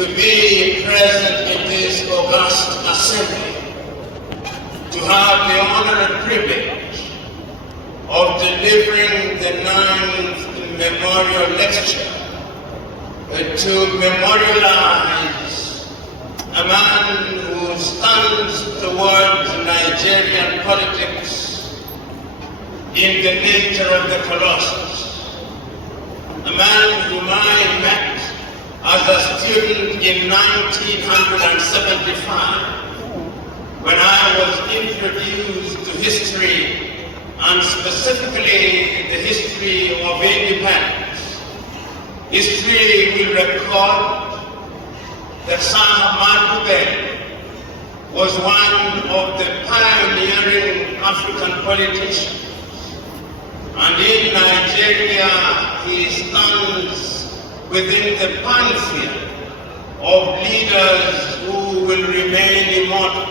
to be present in this august assembly, to have the honor and privilege of delivering the 9th memorial lecture to memorialize a man who stands towards Nigerian politics in the nature of the Colossus, a man whom I met as a student in 1975 when I was introduced to history, and specifically the history of independence. History will record that Ahmadu Bello was one of the pioneering African politicians. And in Nigeria, he stands within the pantheon of leaders who will remain immortal.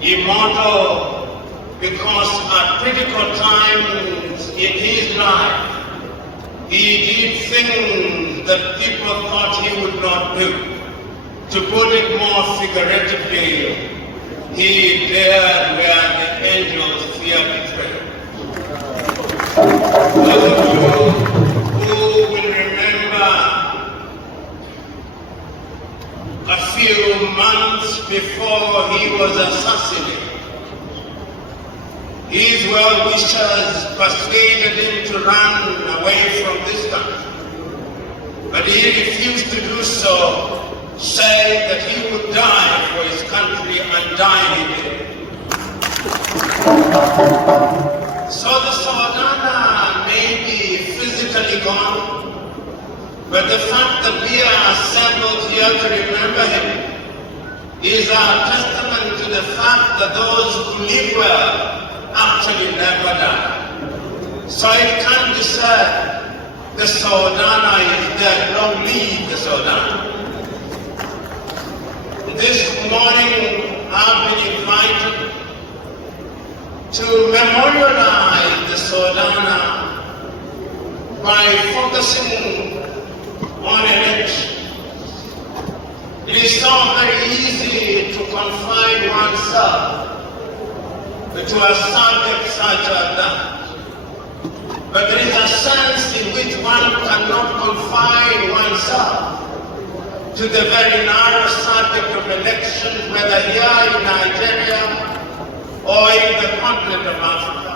Immortal because at critical times in his life, he did things that people thought he would not do. To put it more figuratively, he dared where the angels fear betrayal. Those of you who will remember a few months before he was assassinated, his well-wishers persuaded him to run away from this country. But he refused to do so, saying that he would die for his country, and die he did. So the Saudana may be physically gone, but the fact that we are assembled here to remember him is our testament to the fact that those who live well actually never die. So it can't be said the Saudana is dead. Long live the Saudana. This morning I've been invited to memorialize the Saudana by focusing on election. It is so very easy to confine oneself to a subject such as that. But there is a sense in which one cannot confine oneself to the very narrow subject of elections, whether here in Nigeria or in the continent of Africa.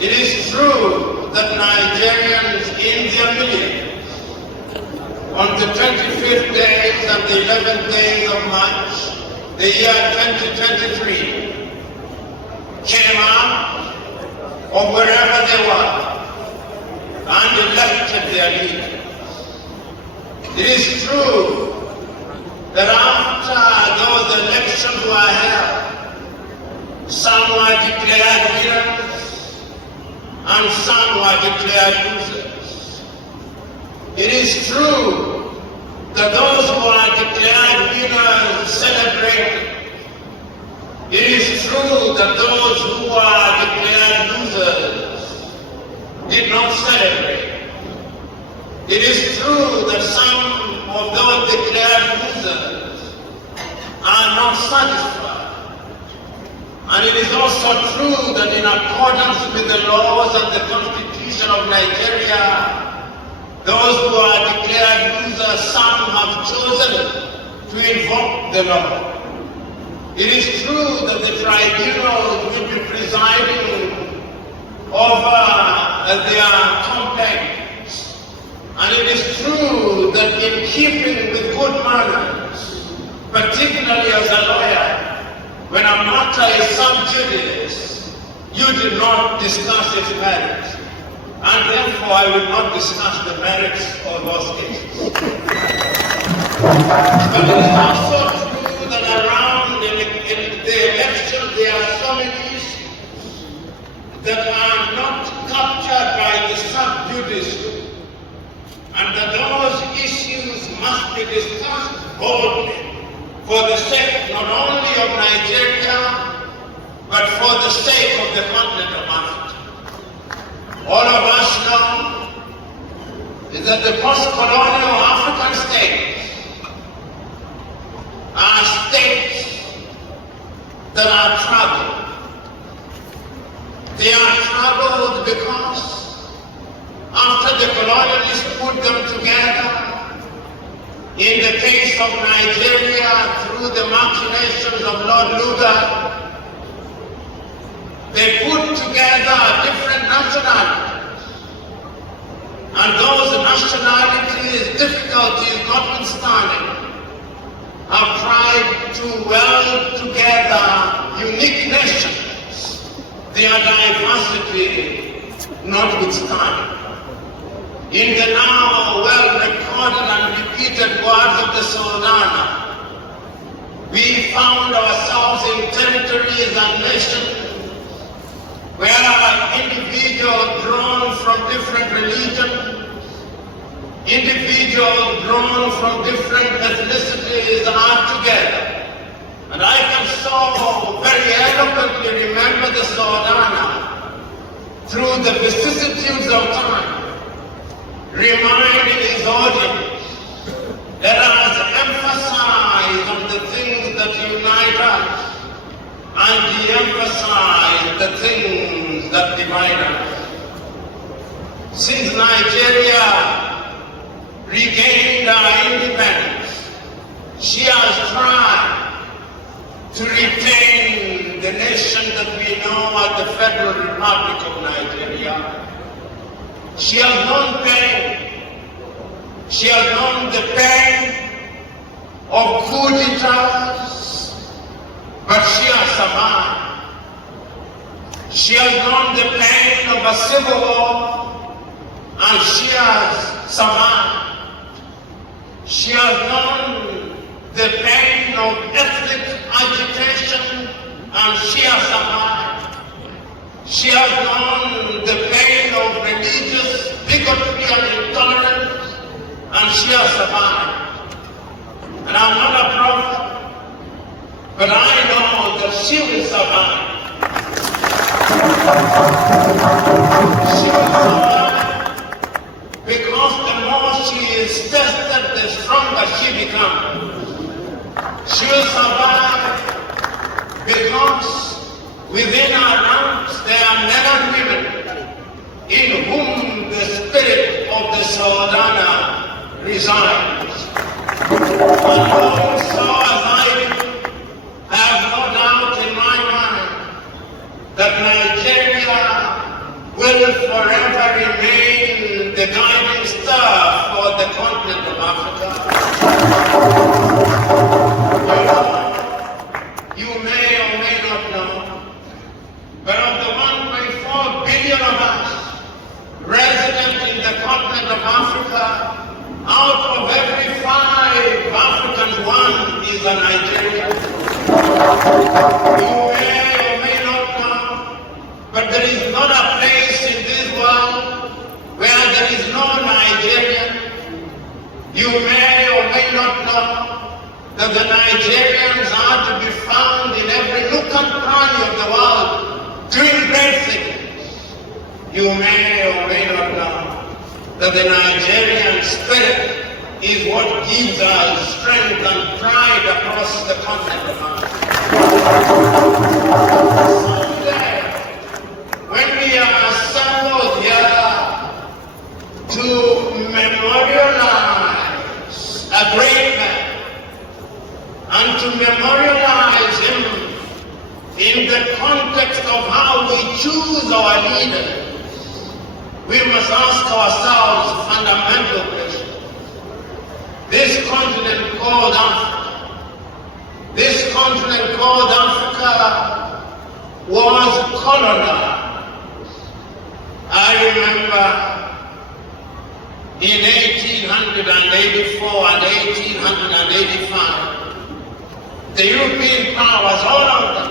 It is true that Nigerians in their millions, on the 25th days and the 11th days of March, the year 2023, came out of wherever they were and elected their leader. It is true that after those elections were held, some were declared winners and some were declared losers. It is true that those who are declared winners celebrated. It is true that those who are declared losers did not celebrate. It is true that some of those declared losers are not satisfied. And it is also true that in accordance with the laws and the Constitution of Nigeria, those who are declared losers, some have chosen to invoke the law. It is true that the tribunals will be presiding over their complaints. And it is true that in keeping with good manners, particularly as a lawyer, when a matter is sub judice, you did not discuss its merits. And therefore I will not discuss the merits of those cases. But it is also true that around the election there are so many issues that are not captured by the sub judice, and that those issues must be discussed boldly for the sake not only of Nigeria, but for the sake of the continent of Africa. All of us know is that the post-colonial African states are states that are troubled. They are troubled because after the colonialists put them together, in the case of Nigeria, through the machinations of Lord Lugard, they put together different nationalities. And those nationalities, difficulties notwithstanding, have tried to weld together unique nations, their diversity notwithstanding. In the now well-recorded and repeated words of the Sultana, we found ourselves in territories and nations where individuals drawn from different religions, individuals drawn from different ethnicities are together. And I can so very eloquently remember the Sultana through the vicissitudes of time, reminding his audience that as emphasized on the things that unite us and de-emphasize the things that divide us. Since Nigeria regained our independence, she has tried to retain the nation that we know as the Federal Republic of Nigeria. She has known pain. She has known the pain of coup d'etats, but she has survived. She has known the pain of a civil war, and she has survived. She has known the pain of ethnic agitation, and she has survived. She has known the pain of religious bigotry and intolerance, and she has survived. And I'm not a prophet, but I know that she will survive. She will survive because the more she is tested, the stronger she becomes. She will survive because within our ranks there are men and women in whom the spirit of the Sultana resides. And those so as I have no doubt in my mind that Nigeria will forever remain the guiding star for the continent of Africa. You may or may not know, but of the 1.4 billion of us resident in the continent of Africa, out of every 5 Africans, 1 is a Nigerian. You may or may not know, but there is not a place in this world where there is no Nigerian. You may or may not know that the Nigerians are to be found in every nook and cranny of the world doing great things. You may or may not know that the Nigerian spirit is what gives us strength and pride across the continent of Africa. Someday, when we are assembled here to memorialize a great man and to memorialize him in the context of how we choose our leaders, we must ask ourselves fundamental questions. This continent called Africa was colonized. I remember in 1884 and 1885, the European powers, all of them,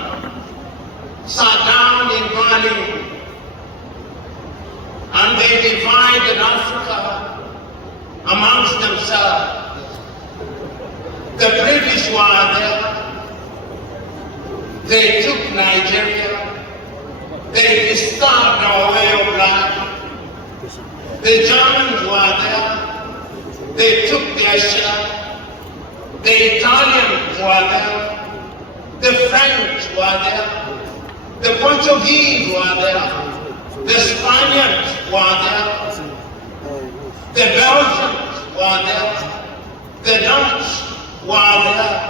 sat down in Berlin and they divided Africa amongst themselves. The British were there. They took Nigeria. They disturbed our way of life. The Germans were there. They took their share. The Italians were there. The French were there. The Portuguese were there. The Spaniards were there. The Belgians were there. The Dutch were there.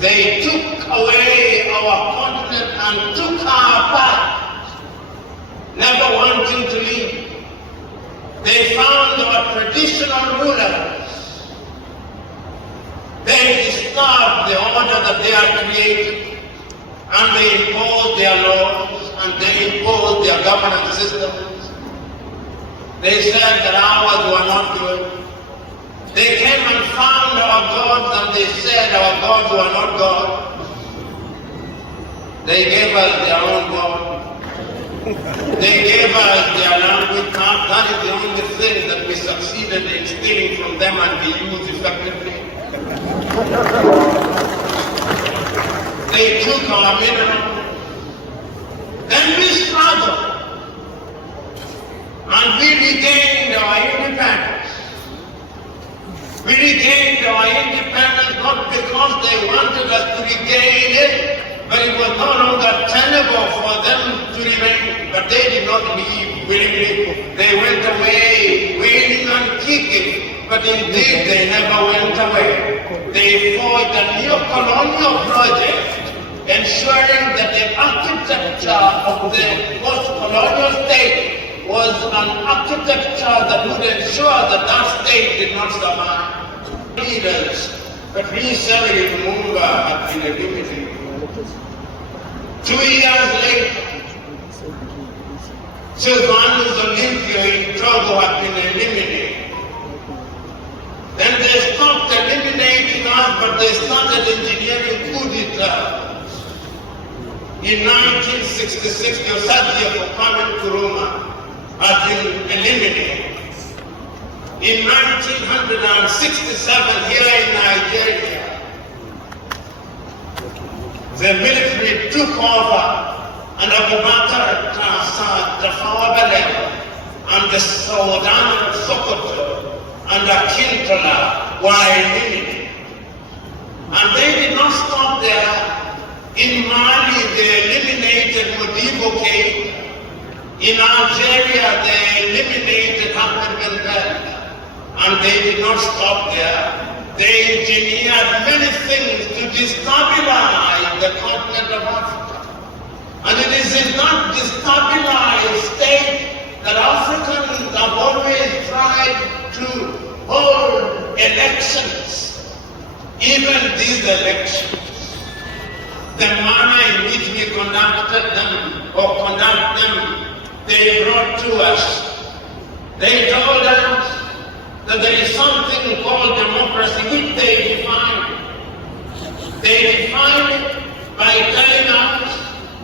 They took away our continent and took our part, never wanting to leave. They found our traditional rulers. They disturbed the order that they had created, and they imposed their laws, and they imposed their governance systems. They said that ours were not good. They came and found our gods, and they said our gods were not God. They gave us their own God. They gave us their language. That is the only thing that we succeeded in stealing from them and we used effectively. They took our minerals. Then we struggled. And we regained our independence. We regained our independence not because they wanted us to regain it, but it was no longer tenable for them to remain. But they did not leave willingly. They went away wailing and kicking, but indeed they never went away. They forged a new colonial project, ensuring that the architecture of the post-colonial state was an architecture that would ensure that that state did not survive. Leaders, but recently Lumumba had been eliminated. 2 years later, Sylvanus Olympia in Togo had been eliminated. Then they stopped eliminating us, but they started engineering coup d'etat. In 1966, Yosadia for Kwame Nkrumah had been eliminated. In 1967, here in Nigeria, the military took over, and Abubakar Tafawa Balewa and the Sultan of Sokoto and Akintola were eliminated. And they did not stop there. In Mali, they eliminated Modibo Keita. In Algeria, they eliminated Ahmadu Bello. And they did not stop there. They engineered many things to destabilize the continent of Africa. And it is in that destabilized state that Africans have always tried to hold elections. Even these elections, the manner in which we conducted them or conduct them, they brought to us. They told us that there is something called democracy, which they define. They define it by telling us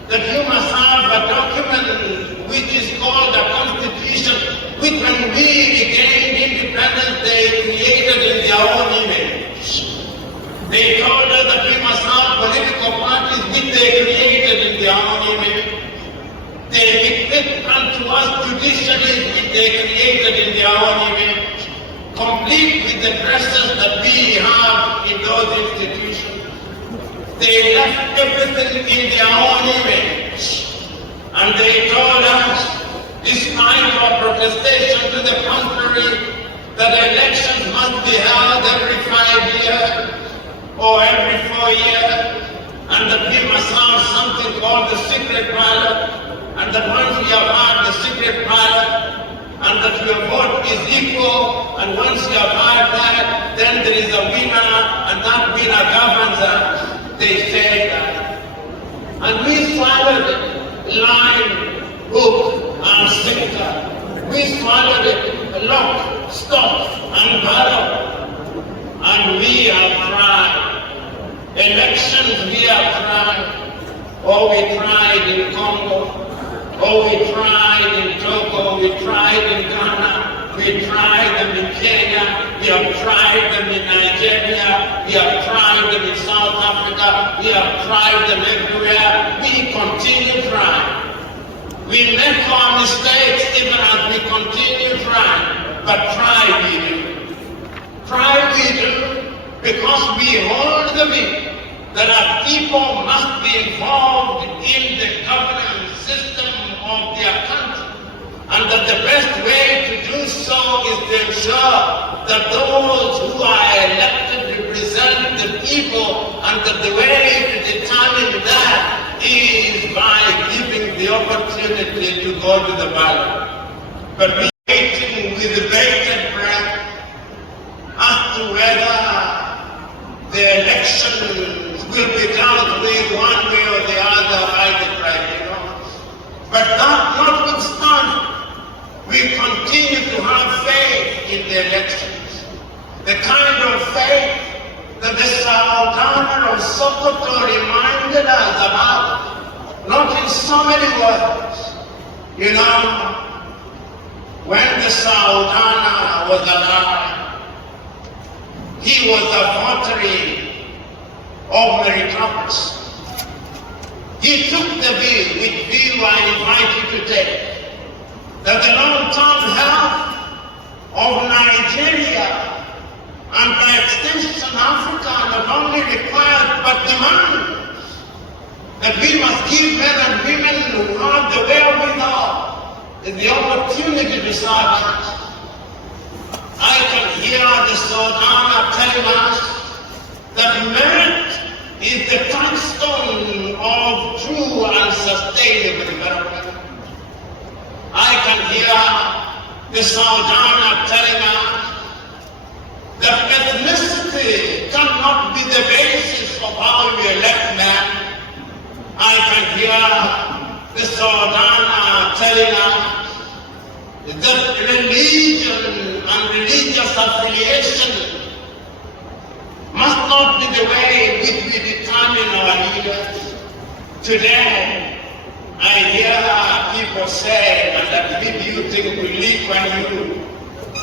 that you must have a document which is called a constitution, which when we regained independence, they created in their own image. They told us that we must have political parties, which they created in their own image. They dictate unto us judiciaries, which they created in their own image, complete with the dresses that we have in those institutions. They left everything in their own image. And they told us, despite our protestation to the contrary, that elections must be held every 5 years or every 4 years, and that we must have something called the secret ballot, and that once we have had the secret ballot, and that your vote is equal, and once you have had that, then there is a winner, and that winner governs us. They say that. And we swallowed it, line, hook, and sinker. We swallowed it, lock, stock, and barrel. And we have tried. Elections we have tried. Oh, we tried in Congo. Oh, we tried in Togo, we tried in Ghana, we tried them in Kenya, we have tried them in Nigeria, we have tried them in South Africa, we have tried them everywhere. We continue trying. We make our mistakes even as we continue trying, but try we do. Try we do. because we hold the view that our people must be involved in the governance system of their country, and that the best way to do so is to ensure that those who are elected represent the people, and that the way to determine that is by giving the opportunity to go to the ballot. But we are waiting with bated breath as to whether the elections will be dealt with one way or the other by the tribunals. But that notwithstanding, we continue to have faith in the elections. The kind of faith that the Sultan of Sokoto reminded us about, not in so many words. You know, when the Sultan was alive, he was a votary of meritocracy. He took the view, which view I invite you to take, that the long-term health of Nigeria and by extension Africa not only requires but demands that we must give men and women who have the wherewithal the opportunity to serve us. I can hear the Sultana telling us that merit is the touchstone of true and sustainable development. I can hear the Sultana telling us that ethnicity cannot be the basis of how we elect men. I can hear the Sultana telling us that religion and religious affiliation must not be the way in which we determine our leaders. Today, I hear people say and attributing to Lee Kuan Yew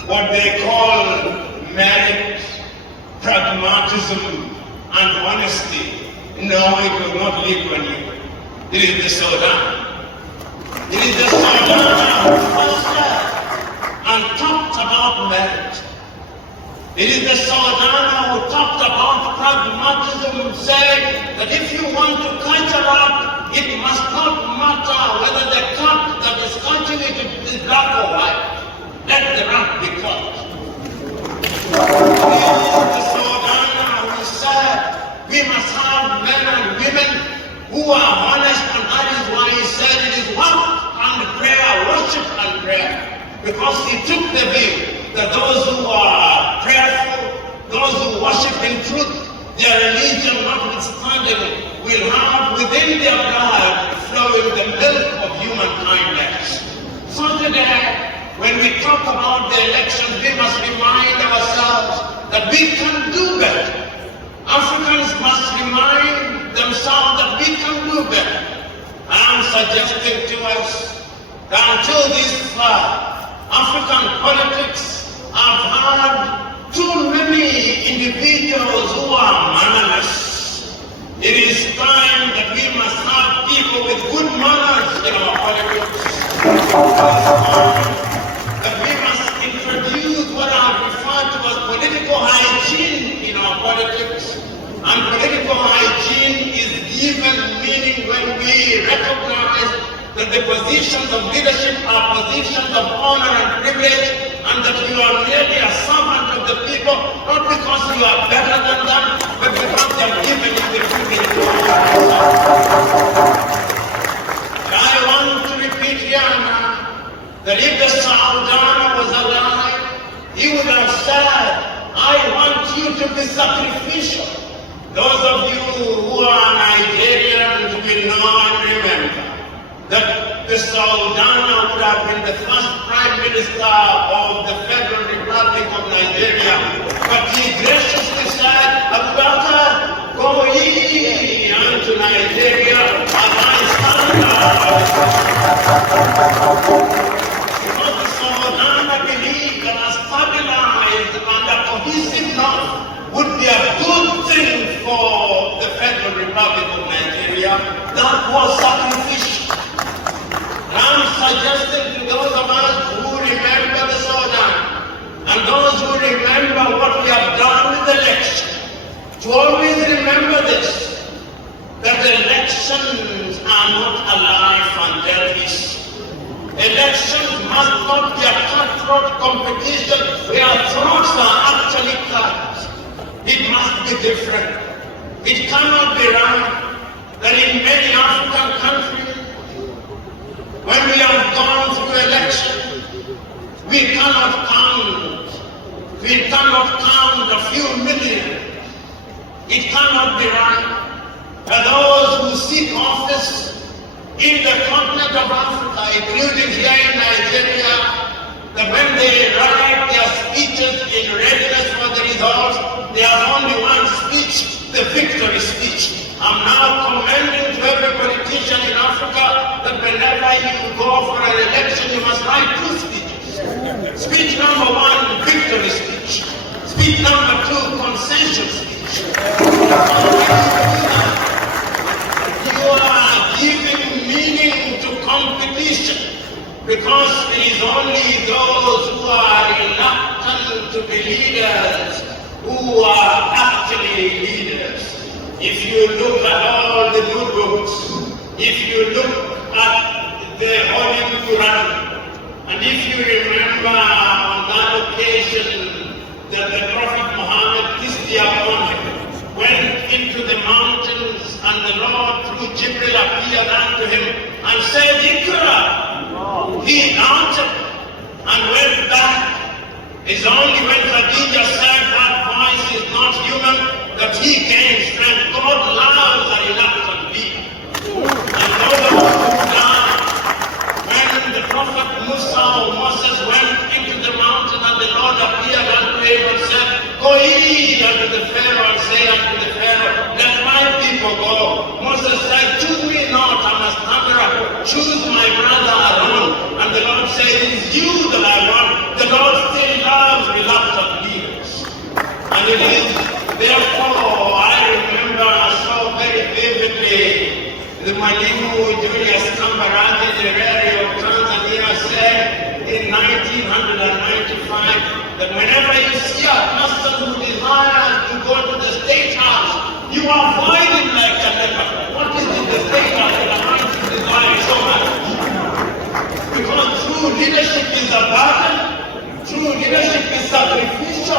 what they call merit, pragmatism, and honesty. No, it was not Lee Kuan Yew. It is the Sultan. It is the Sultan who was there and talked about merit. It is the Sultan who talked about pragmatism, saying that if you want to catch a rat, it must not matter whether the cat that is catching it is black or white. Let the rat be caught. It is the Sultan who said we must have men and women who are honest, and that is why he said it is work and prayer, worship and prayer. Because he took the view that those who are prayerful, those who worship in truth, their religion notwithstanding, will have within their blood flowing the milk of human kindness. So today, when we talk about the elections, we must remind ourselves that we can do better. Africans must remind themselves that we can do better. I am suggesting to us that until this far, African politics have had too many individuals who are mannerless. It is time that we must have people with good manners in our politics. That we must introduce what I refer to as political hygiene in our politics. And political hygiene is given meaning when we recognize that the positions of leadership are positions of honor and privilege, and that you are merely a servant of the people, not because you are better than them, but because they have given you the privilege to I want to repeat here now that if the Sultan was alive, he would have said, I want you to be sacrificial. Those of you who are Nigerians will know and remember that the Sultan would have been the first Prime Minister of the Federal Republic of Nigeria. But he graciously said, Abubakar, go ye unto Nigeria as I stand. Because the Sultan believed that a stabilized and a cohesive north would be a good thing for the Federal Republic of Nigeria. That was sacrificial. I'm suggesting to those of us who remember the Sultan and those who remember what we have done with the election, to always remember this, that elections are not a life and death issue. Elections must not be a cutthroat competition where throats are actually cut. It must be different. It cannot be right that in many African countries, when we have gone through election, we cannot count a few million. It cannot be right that those who seek office in the continent of Africa, including here in Nigeria, that when they write their speeches in readiness for the results, they have only one speech, the victory speech. I'm now commending to every politician in Africa that whenever you go for an election, you must write two speeches. Speech number one, victory speech. Speech number two, consensus speech. You are giving meaning to competition, because it is only those who are reluctant to be leaders who are actually leaders. If you look at all the good books, if you look at the Holy Quran, and if you remember on that occasion that the Prophet Muhammad, peace be upon him, went into the mountains and the Lord through Jibril appeared unto him and said, Ikra. He answered and went back. It's only when Khadija said that voice is not human that he gained strength. God loves a reluctant leader. And those who died when the Prophet Musa or Moses went into the mountain and the Lord appeared unto him and said, Go ye unto the Pharaoh and say unto the Pharaoh, let my people go. Moses said, Choose me not, I'm a stammerer. Choose my brother Aaron. And the Lord said, It's you that I want. The Lord still loves reluctant leaders. And it is therefore I remember so very vividly the Mwalimu Julius Kambarage Nyerere of Tanzania said in 1995 that whenever you see a person who desires to go to the State House, you avoid him like a leper. What is in the State House that makes you desire so much? Because true leadership is a burden, true leadership is sacrificial,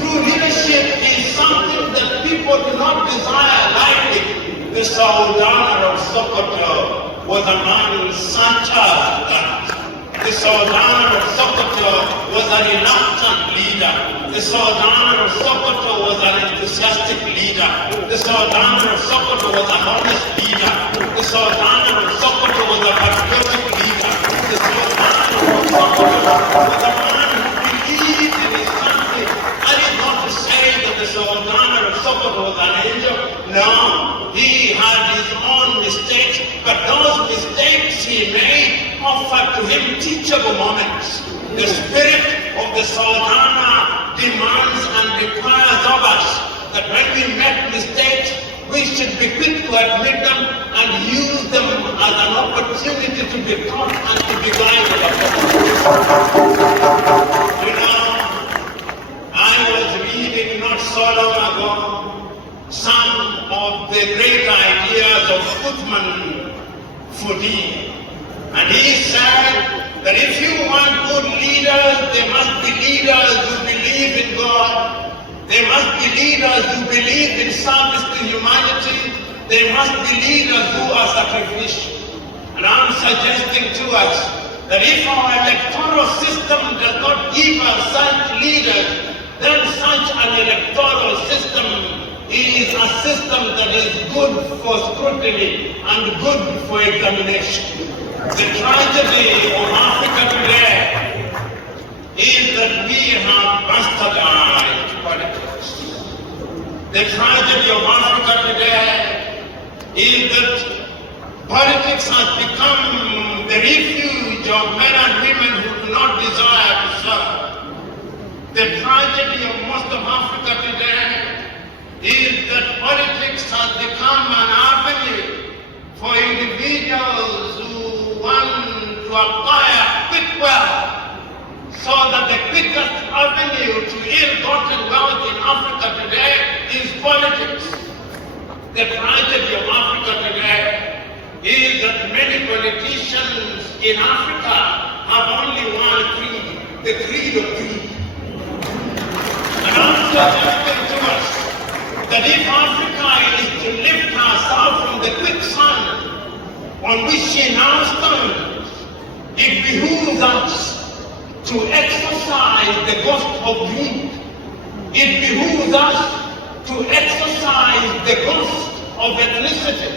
true leadership is something that people do not desire lightly. The Sultana of Sokoto was a man such as that. The Sultana of Sokoto was a reluctant leader. The Sultana of Sokoto was an enthusiastic leader. The Sultana of Sokoto was an honest leader. The Sultana of Sokoto was a patriotic leader. The Sultana of Sokoto was a man who believed in his country. That is not to say that the Sultana of Sokoto was an angel. No, he had his own mistakes, but those mistakes he made offered to him teachable moments. The spirit of the Sultana demands and requires of us that when we make mistakes, we should be quick to admit them and use them as an opportunity to be taught and to be guided upon. You know, I was reading not so long ago some of the great ideas of Uthman Fudi. And he said that if you want good leaders, they must be leaders who believe in God. They must be leaders who believe in service to humanity. They must be leaders who are sacrificial. And I'm suggesting to us that if our electoral system does not give us such leaders, then such an electoral system is a system that is good for scrutiny and good for examination. The tragedy of Africa today is that we have bastardized politics. The tragedy of Africa today is that politics has become the refuge of men and women who do not desire to serve. The tragedy of most of Africa today is that politics has become an avenue for individuals who want to acquire quick wealth, so that the quickest avenue to ill-gotten wealth in Africa today is politics. the tragedy of Africa today is that many politicians in Africa have only one creed, the creed of greed. And I'm suggesting to us that if Africa is to lift herself from the quicksand on which she now stands, it behooves us to exercise the ghost of greed. It behooves us to exercise the ghost of ethnicity.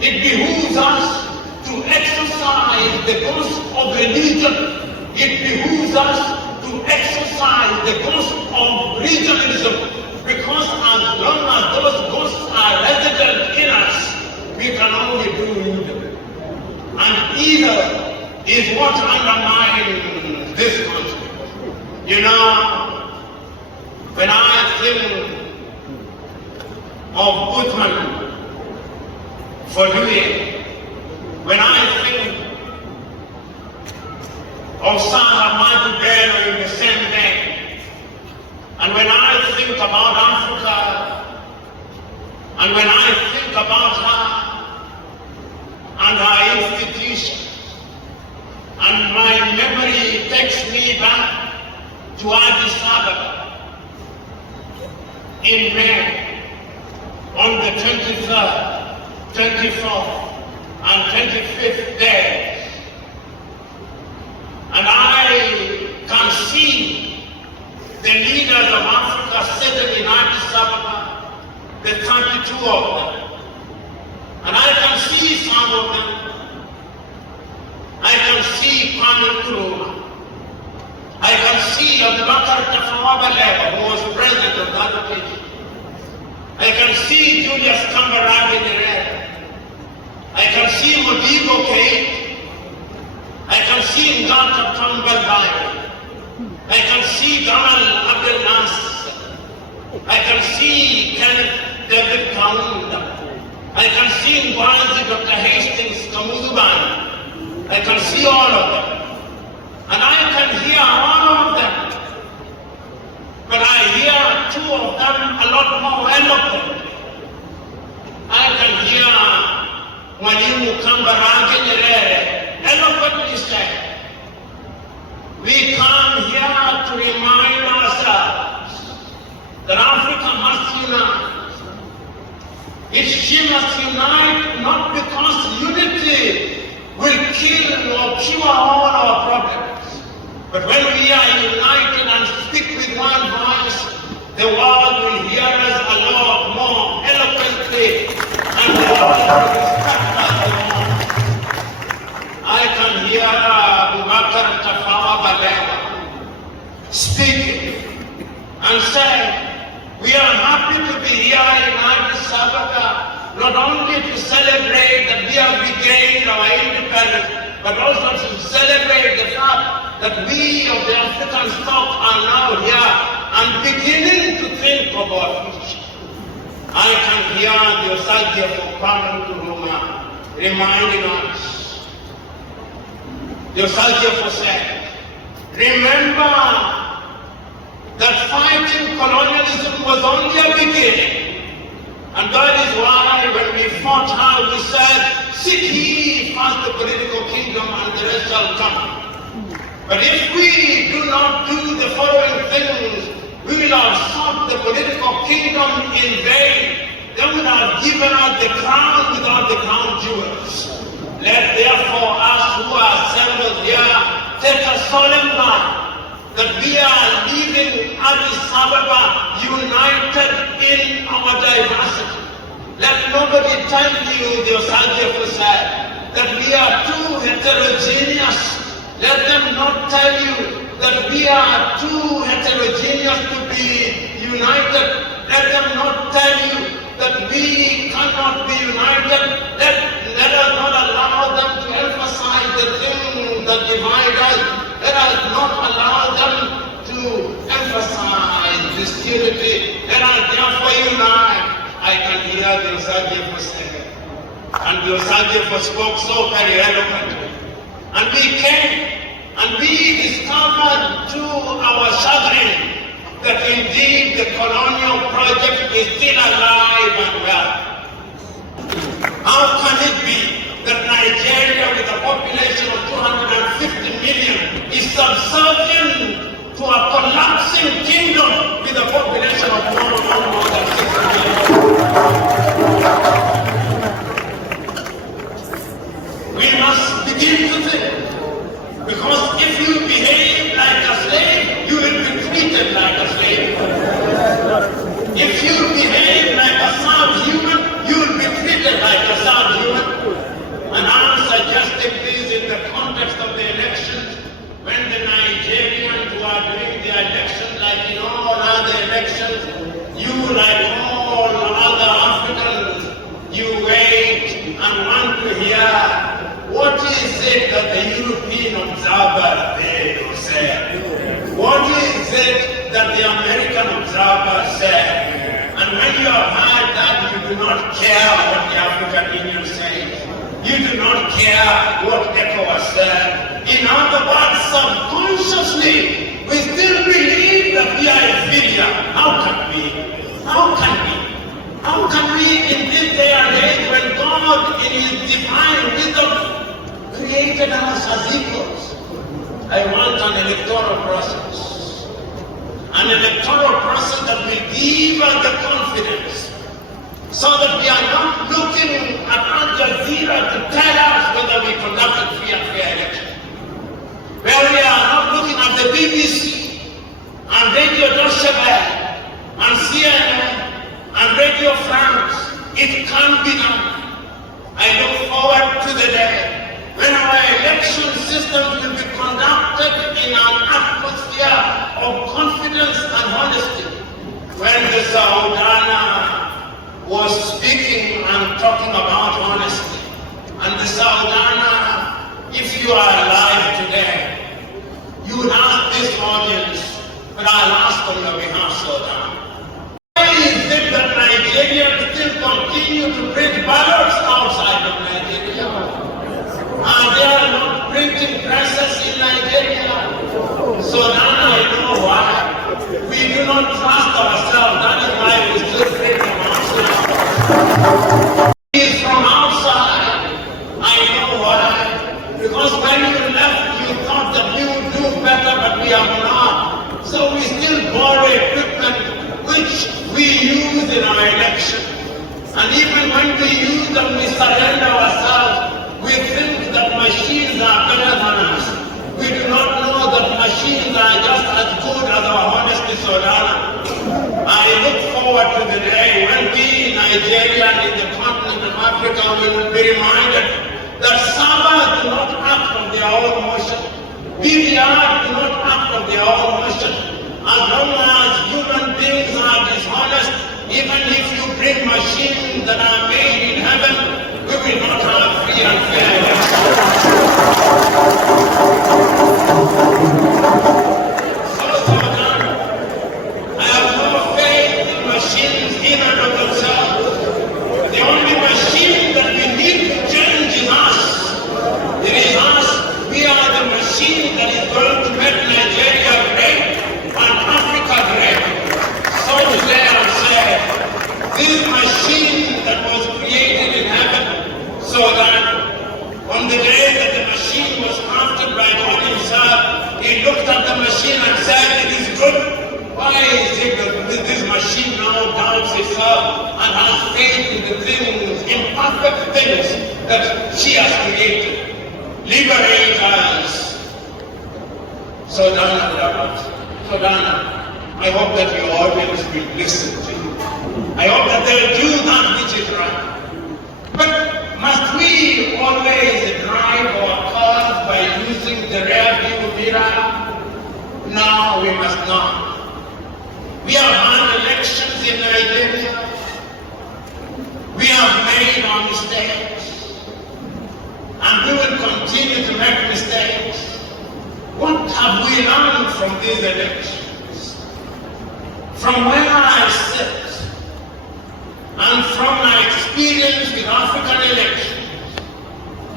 It behooves us to exercise the ghost of religion. It behooves us to exercise the ghost of regionalism, because as long as those ghosts are resident in us, we can only do evil. And evil is what undermines this country. You know, when I think of Uthman for doing, when I think of Ahmadu Bello in the same vein, and when I think about Africa, and when I think about her and her institution, and my memory takes me back to Addis Ababa in May, on the 23rd, 24th, and 25th day. And I can see the leaders of Africa sitting in Addis Ababa, the 32 of them. And I can see some of them. I can see Kwame Nkrumah. I can see Ahmadu Bello, who was president of that occasion. I can see Julius Kambarage Nyerere. I can see Modibo Keïta. I can see Ngata Tambalbaye. I can see Gamal Abdel Nasser. I can see Kenneth David Kaunda. I can see Ngwazi Dr. Hastings Kamuzuban. I can see all of them. And I can hear all of them. But I hear two of them a lot more eloquent. I can hear Mwalimu Kambarage Nyerere eloquently say, we come here to remind ourselves that Africa must unite. She must unite not because unity will kill or cure all our problems, but when we are united and speak with one voice, the world will hear us a lot more eloquently, and the world will respect us more. I can hear Abubakar Tafawa Balewa speaking and saying, we are happy to be here in Addis Ababa, not only to celebrate that we have regained our independence, but also to celebrate the fact that we of the African stock are now here and beginning to think of our future. I can hear the Osagie for Kwame Nkrumah reminding us. The Osagie for said, remember that fighting colonialism was only a beginning. And that is why when we fought hard, we said, seek ye first the political kingdom and the rest shall come. But if we do not do the following things, we will have sought the political kingdom in vain. They will have given us the crown without the crown jewels. Let therefore us who are assembled here take a solemn vow that we are leaving Addis Ababa united in our diversity. Let nobody tell you, the Osagie said, that we are too heterogeneous. Let them not tell you that we are too heterogeneous to be united. Let them not tell you that we cannot be united. Let us not allow them to emphasize the things that divide us. Let us not allow them to emphasize this unity. Let us therefore unite. I can hear the Osagie saying, and the Osagie spoke so very eloquently. And we came, and we discovered to our chagrin that indeed the colonial project is still alive and well. How can it be that Nigeria, with a population of 250 million, is subservient to a collapsing kingdom with a population of more than 6 million? We must begin to think, because if you behave like a slave, you will be treated like a slave. If you behave like a subhuman, you will be treated like a subhuman. And I'm suggesting this in the context of the elections, when the Nigerians who are doing the election, like in all other elections, you, like all other Africans, you wait and want to hear, what is it that the European observers they say? What is it that the American observers say? And when you have heard that, you do not care what the African Union says. You do not care what ECOWAS said. In other words, subconsciously, we still believe that we are inferior. How can we? How can we? How can we in this day and age, when God in His divine wisdom created us as equals? I want an electoral process. An electoral process that will give us the confidence, so that we are not looking at Al Jazeera to tell us whether we conducted free and fair election. Where we are not looking at the BBC and Radio Deutsche Welle and CNN and Radio France. It can be done. I look forward to the day when our election systems will be conducted in an atmosphere of confidence and honesty. When the Saudana was speaking and talking about honesty, and the Saudana, if you are alive today, you would ask this audience, but I'll ask on your behalf, Saudana. Why is it that Nigerians still continue to print ballots outside of Nigeria? Are there not printing presses in Nigeria? So now I know why. We do not trust ourselves. That is why we still print from outside. It's from outside. I know why. Because when you left, you thought that we would do better, but we have not. So we still borrow equipment which we use in our election. And even when we use them, we surrender ourselves. We think that machines are better than us. We do not know that machines are just as good as our honesty, Saudana. I look forward to the day when we in Nigeria and in the continent of Africa will be reminded that Sabbath do not act on their own motion. BVR do not act on their own motion. As long as human beings are dishonest, even if you bring machines that are made in heaven, we will not have free and fair elections. So, Saudana, I have no faith in machines in and of themselves. The only machine that we need to change is us. It is us. We are the machine that is going to make Nigeria great and Africa great. So there I say, this machine that was created in heaven, so that on the day that the machine was crafted by God Himself, He looked at the machine and said, it is good. Why is it that this machine now doubts itself and has faith in the things, imperfect things that she has created? Liberate us. Saudana, I hope that your audience will listen to you. I hope that they'll do that which is right. But must we always drive our cars by using the rear view mirror? No, we must not. We have had elections in Nigeria. We have made our mistakes. And we will continue to make mistakes. What have we learned from these elections? From where I sit, and from my experience with African elections,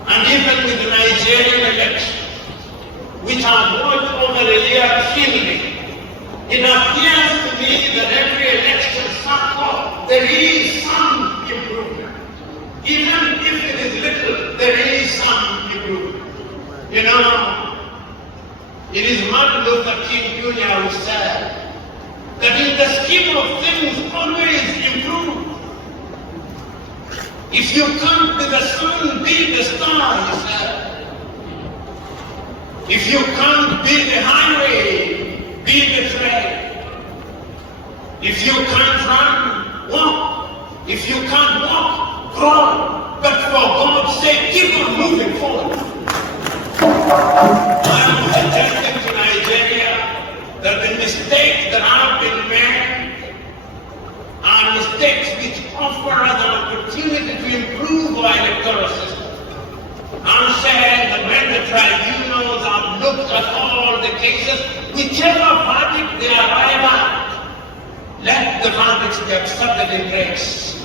and even with the Nigerian elections, which I've watched over the years keenly, it appears to me that every election cycle there is some improvement. Even know, it is Martin Luther King Jr. who said that in the scheme of things, always improve. If you can't be the sun, be the star, he said. If you can't be the highway, be the train. If you can't run, walk. If you can't walk, crawl. But for God's sake, keep on moving forward. I'm suggesting to Nigeria that the mistakes that have been made are mistakes which offer us an opportunity to improve our electoral system. I'm saying that when the tribunals have looked at all the cases, whichever verdict they arrive at, let the verdicts be accepted in grace.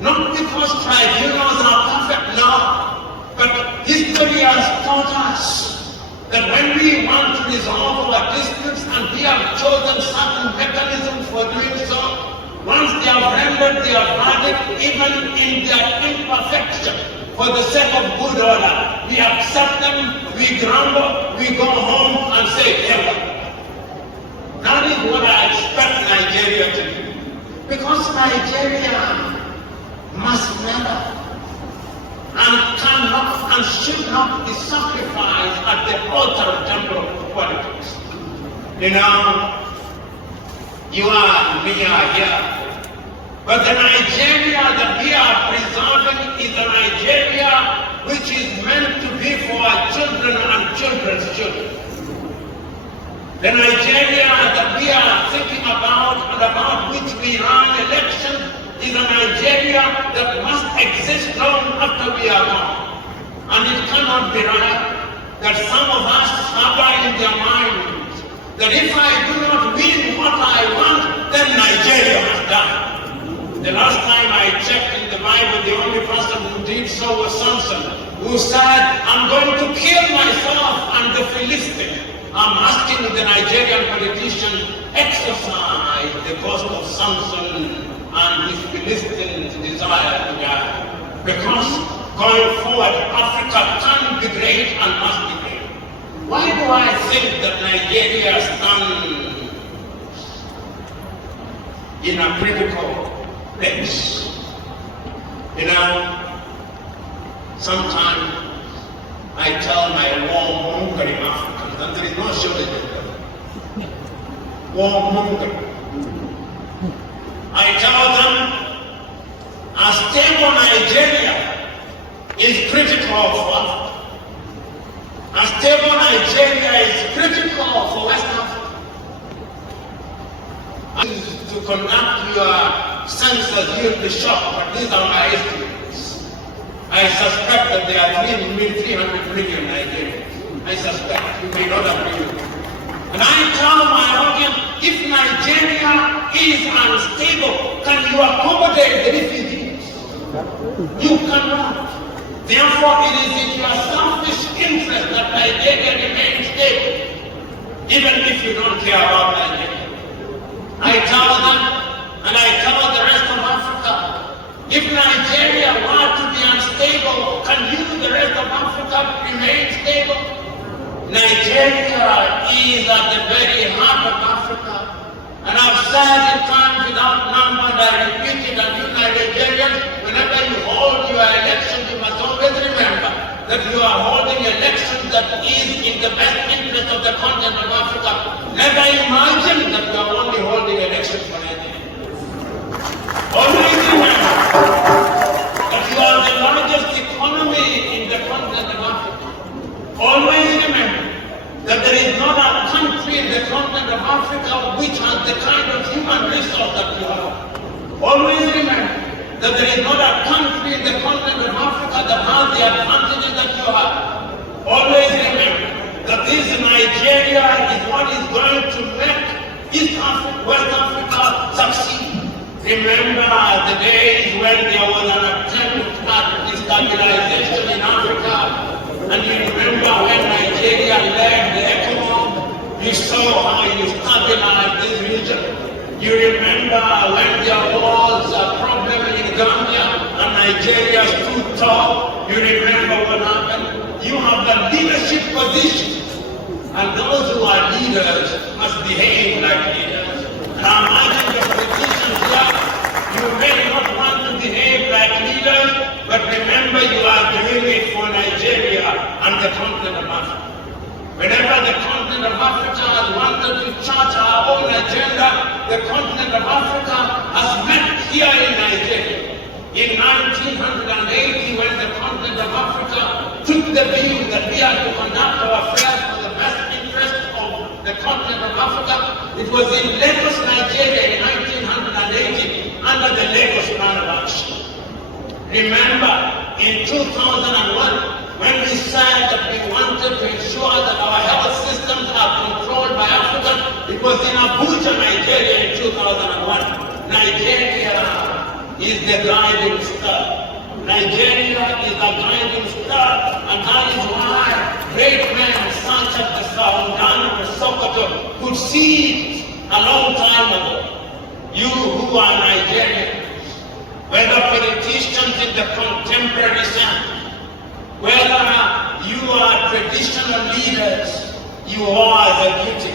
Not because tribunals are perfect, no, but history has taught us that when we want to resolve our disputes and we have chosen certain mechanisms for doing so, once they have rendered their verdict, even in their imperfection, for the sake of good order, we accept them, we grumble, we go home and say, yeah. That is what I expect Nigeria to do. Because Nigeria must never and cannot and should not be sacrificed at the altar of temporal politics. You know, you are, we are here. But the Nigeria that we are preserving is a Nigeria which is meant to be for our children and children's children. The Nigeria that we are thinking about and about which we run elections is a Nigeria that must exist long after we are gone. And it cannot be right that some of us harbor in their minds that if I do not win what I want, then Nigeria must die. The last time I checked in the Bible, the only person who did so was Samson, who said, I'm going to kill myself and the Philistine. I'm asking the Nigerian politician, exercise the ghost of Samson and his Philistine desire to die. Because going forward, Africa can be great and must be great. Why do I think that Nigeria stands in a critical place? You know, sometimes I tell my warmongering Africans, and there is no shortage of them, warmongering. I tell them, a stable Nigeria is critical for Africa. A stable Nigeria is critical for West Africa. To conduct your census, you'll be shocked, but these are my estimates. I suspect that there are 300 million Nigerians. I suspect, you may not agree with me. And I tell my audience, if Nigeria is unstable, can you accommodate the refugees? You cannot. Therefore, it is in your selfish interest that Nigeria remains stable, even if you don't care about Nigeria. I tell them, and I tell the rest of Africa, if Nigeria were to be unstable, can you, the rest of Africa, remain stable? Nigeria is at the very heart of Africa. And I've said it times without number, and I repeat it, and you Nigerians, whenever you hold your elections, you must always remember that you are holding elections that is in the best interest of the continent of Africa. Never imagine that you are only holding elections for Nigeria. Always remember that you are the largest economy in the continent of Africa. Always remember that there is not a country in the continent of Africa which has the kind of human resource that you have. Always remember that there is not a country in the continent of Africa that has the advantages that you have. Always remember that this Nigeria is what is going to make East Africa, West Africa succeed. Remember the days when there was an attempt at destabilization in Africa. And you remember when Nigeria led the ECOWAS, you saw how you stabilized this region. You remember when there was a problem in Gambia and Nigeria stood tall. You remember what happened? You have the leadership positions. And those who are leaders must behave like leaders. And I'm urging the politicians here, you may not want to behave like leaders, but remember you are doing it for Nigeria and the continent of Africa. Whenever the continent of Africa has wanted to chart our own agenda, the continent of Africa has met here in Nigeria. In 1980, when the continent of Africa took the view that we had to conduct our affairs for the best interest of the continent of Africa, it was in Lagos, Nigeria in 1980 under the Lagos Plan of Action. Remember, in 2001, when we said that we wanted to ensure that our health systems are controlled by Africans, it was in Abuja, Nigeria in 2001. Nigeria is the guiding star. Nigeria is the guiding star, and that is why great men such as the Sarundana of Sokoto could see it a long time ago. You who are Nigerians, whether politicians in the contemporary sense, whether you are traditional leaders, you are the duty.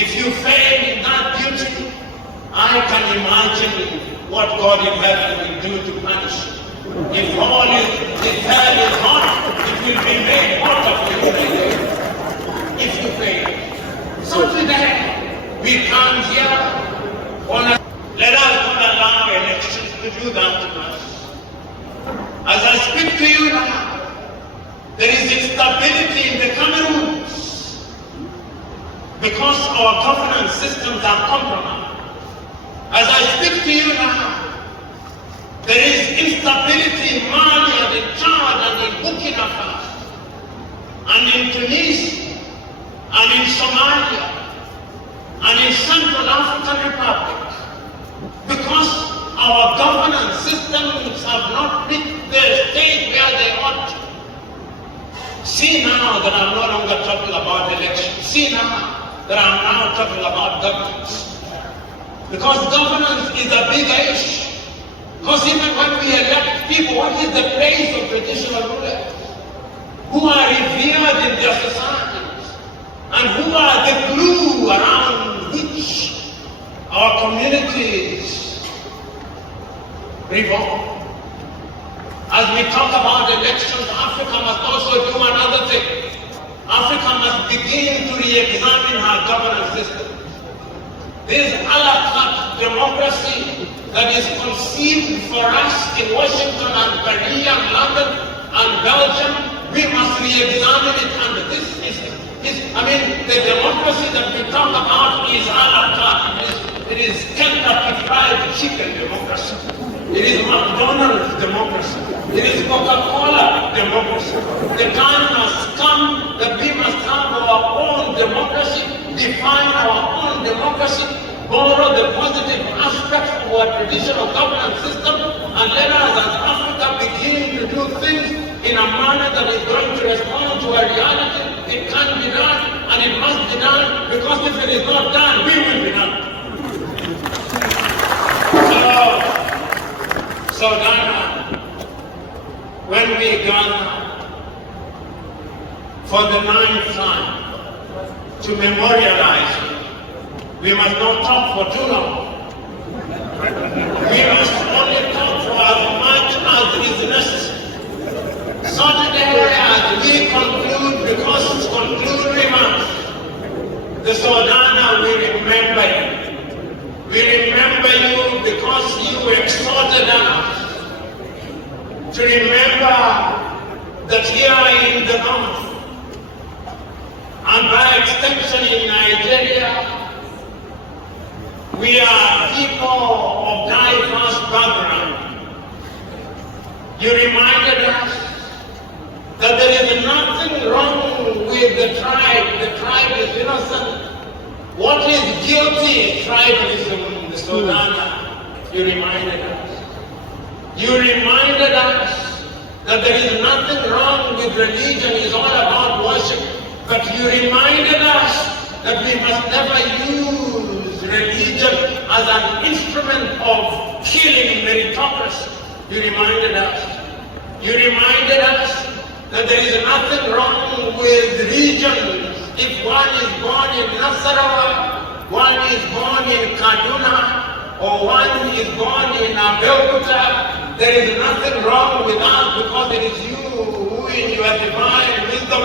If you fail in that duty, I can imagine what God in heaven will do to punish you. If hell is hot, it will be made hot of you if you fail. So today, we come here on a... Let us not allow elections to do that to us. As I speak to you now, there is instability in the Cameroons because our governance systems are compromised. As I speak to you now, there is instability in Mali and in Chad and in Burkina Faso and in Tunisia and in Somalia and in Central African Republic because our governance systems have not reached the stage where they ought to. See now that I'm no longer talking about elections. See now that I'm now talking about governance. Because governance is a big issue. Because even when we elect people, what is the place of traditional rulers? Who are revered in their societies? And who are the glue around which our communities revolve? As we talk about elections, Africa must also do another thing. Africa must begin to re-examine her governance system. This a la carte democracy that is conceived for us in Washington and Paris and London and Belgium, we must re-examine it under this system. The democracy that we talk about is a la carte. It is Kentucky Fried Chicken democracy. It is McDonald's democracy. It is Coca-Cola democracy. The time has come that we must have our own democracy, define our own democracy, borrow the positive aspects of our traditional governance system, and let us as Africa begin to do things in a manner that is going to respond to a reality. It can be done, and it must be done, because if it is not done, we will be done. So Ghana, when we gather for the 9th time to memorialize it, we must not talk for too long. We must only talk for as much as is necessary. So today, as we conclude, because it's concluding month, the Sodana will remember you. We remember you because you exhorted us to remember that here in the north, and by extension in Nigeria, we are people of diverse background. You reminded us that there is nothing wrong with the tribe. The tribe is innocent. What is guilty? Tribalism, the Sodana. You reminded us. You reminded us that there is nothing wrong with religion. It's all about worship. But you reminded us that we must never use religion as an instrument of killing meritocracy. You reminded us. You reminded us that there is nothing wrong with regions. If one is born in Nasarawa, one is born in Kaduna, or one is born in Abeokuta, there is nothing wrong with us because it is you who in your divine wisdom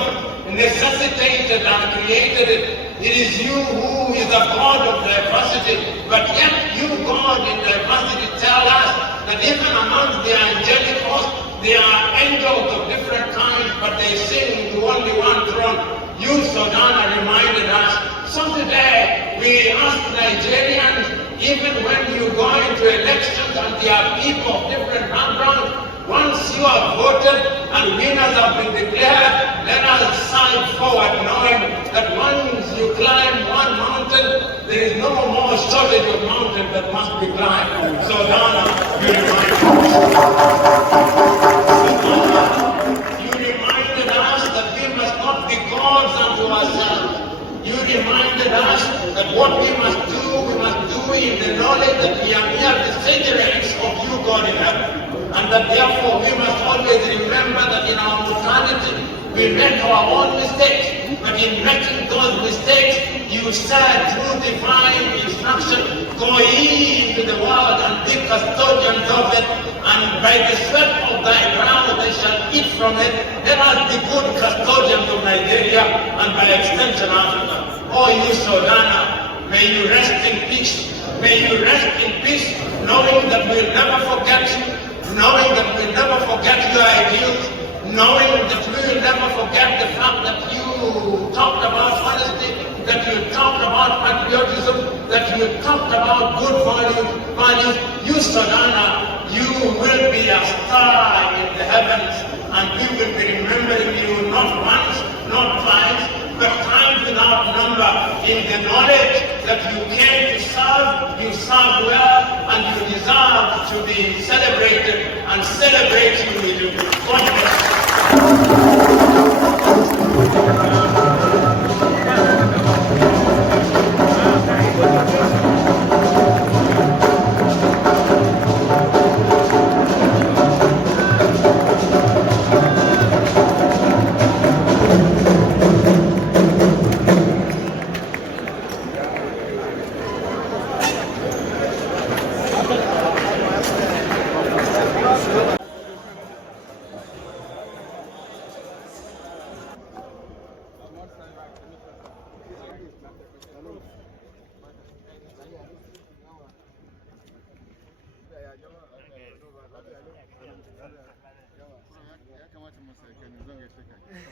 necessitated and created it. It is you who is the God of diversity. But yet you, God in diversity, tell us that even amongst the angelic host, there are angels of different kinds, but they sing to only one throne. You, Sodana, reminded us. So today, we ask Nigerians, even when you go into elections and there are people of different backgrounds, once you have voted and winners have been declared, let us side forward knowing that once you climb one mountain, there is no more shortage of mountains that must be climbed. So Donna, you reminded us that we must not be gods unto ourselves. You reminded us that what we must do in the knowledge that we are mere vicegerents of you, God in heaven. And that therefore we must always remember that in our mortality we make our own mistakes. But in making those mistakes, you said through divine instruction, go ye into the world and be custodians of it, and by the sweat of thy brow they shall eat from it. Let us be good custodians of Nigeria and by extension Africa. Oh, you Sodana, may you rest in peace. May you rest in peace, knowing that we'll never forget you, knowing that we'll never forget your ideals, knowing that we will never forget the fact that you talked about honesty, that you talked about patriotism, that you talked about good values. You, Sodana, you will be a star in the heavens, and we will be remembering you not once, not twice, but times without number, in the knowledge that you came to serve, you served well, and you deserve to be celebrated, and celebrate you with you. God bless you.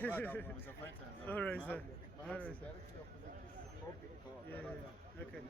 All right, sir. All right, sir. Yeah. Okay.